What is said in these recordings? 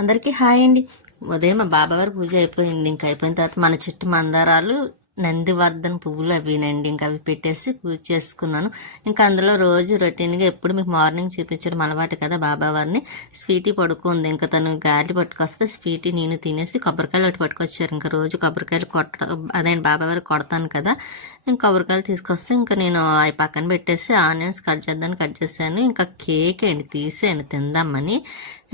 అందరికీ హాయ్ అండి. ఉదయం మా బాబావారి పూజ అయిపోయింది. ఇంకా అయిపోయిన తర్వాత మన చెట్టు మందారాలు నందివర్ధన పువ్వులు అవినండి. ఇంకా అవి పెట్టేసి పూజ చేసుకున్నాను. ఇంకా అందులో రోజు రొటీన్గా ఎప్పుడు మీకు మార్నింగ్ చూపించడం అలవాటు కదా బాబావారిని. స్వీటీ పడుకుంది. ఇంకా తను గాలి పట్టుకొస్తే స్వీటీ నేను తినేసి కొబ్బరికాయలు ఒకటి పట్టుకొచ్చారు. ఇంకా రోజు కొబ్బరికాయలు అదే బాబావారికి కొడతాను కదా. ఇంకా కొబ్బరికాయలు తీసుకొస్తే ఇంకా నేను అవి పక్కన పెట్టేసి ఆనియన్స్ కట్ చేశాను. ఇంకా కేక్ అండి తీసాను తిందామని.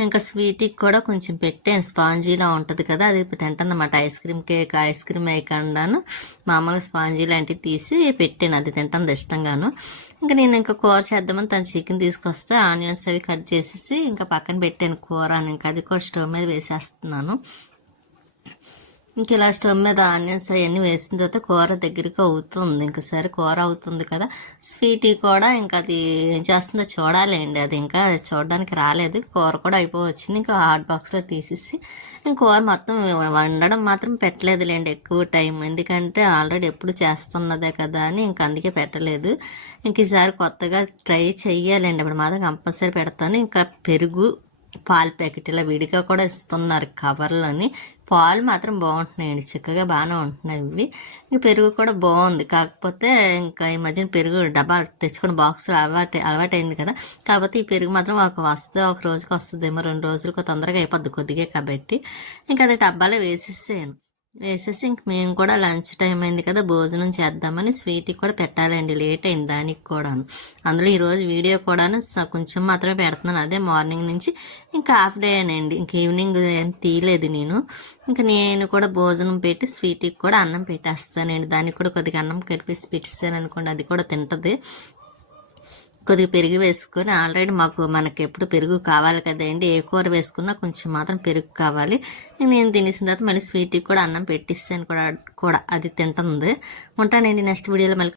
ఇంకా స్వీట్కి కూడా కొంచెం పెట్టాను. స్పాంజీలా ఉంటుంది కదా, అది తింటుందన్నమాట. ఐస్ క్రీమ్ వేయకుండాను మామూలుగా స్పాంజీ లాంటివి తీసి పెట్టాను, అది తింటుంది ఇష్టంగాను. ఇంకా నేను ఇంకా కూర చేద్దామని తను చికెన్ తీసుకొస్తే ఆనియన్స్ అవి కట్ చేసేసి ఇంకా పక్కన పెట్టాను కూర. ఇంకా అది కూడా స్టవ్ మీద వేసేస్తున్నాను. ఇంక ఇలా స్టవ్ మీద ఆనియన్స్ అవన్నీ వేసిన తర్వాత కూర దగ్గరికి అవుతుంది. ఇంకా సరే కూర అవుతుంది కదా, స్వీటీ కూడా ఇంకా అది ఏం చేస్తుందో చూడాలండి. అది ఇంకా చూడడానికి రాలేదు. కూర కూడా అయిపోవచ్చింది. ఇంకా హాట్ బాక్స్లో తీసేసి ఇంక కూర మొత్తం వండడం మాత్రం పెట్టలేదులేండి ఎక్కువ టైం, ఎందుకంటే ఆల్రెడీ ఎప్పుడు చేస్తున్నదే కదా అని ఇంకా అందుకే పెట్టలేదు. ఇంక ఈసారి కొత్తగా ట్రై చెయ్యాలండి. అప్పుడు మాత్రం కంపల్సరీ పెడతాను. ఇంకా పెరుగు పాలు ప్యాకెట్ ఇలా విడిగా కూడా ఇస్తున్నారు కవర్లోని. పాలు మాత్రం బాగుంటున్నాయండి, చిక్కగా బాగానే ఉంటున్నాయి ఇవి. ఇంక పెరుగు కూడా బాగుంది. కాకపోతే ఇంకా ఈ మధ్యన పెరుగు డబ్బా తెచ్చుకుని బాక్సులు అలవాటైంది కదా. కాకపోతే ఈ పెరుగు మాత్రం ఒక రోజుకి వస్తుందేమో, 2 రోజులకు తొందరగా అయిపోద్ది కొద్దిగా కాబట్టి. ఇంకా అది డబ్బాలో వేసేసి ఇంక మేము కూడా లంచ్ టైం అయింది కదా, భోజనం చేద్దామని స్వీట్కి కూడా పెట్టాలండి. లేట్ అయింది దానికి కూడాను. అందులో ఈరోజు వీడియో కూడాను కొంచెం మాత్రమే పెడుతున్నాను, అదే మార్నింగ్ నుంచి. ఇంకా హాఫ్ డే అనండి, ఇంక ఈవినింగ్ ఏం తీయలేదు నేను. ఇంకా నేను కూడా భోజనం పెట్టి స్వీట్కి కూడా అన్నం పెట్టేస్తానండి. దానికి కూడా కొద్దిగా అన్నం కడిపేసి పెట్టేస్తాను అనుకోండి, అది కూడా తింటుంది. కొద్దిగా పెరుగు వేసుకొని, ఆల్రెడీ మనకి ఎప్పుడు పెరుగు కావాలి కదండి, ఏ కూర వేసుకున్నా కొంచెం మాత్రం పెరుగు కావాలి. నేను తినేసిన తర్వాత మళ్ళీ స్వీట్కి కూడా అన్నం పెట్టిస్తాను కూడా అది తింటుంది. ఉంటానండి నెక్స్ట్ వీడియోలో మళ్ళీ.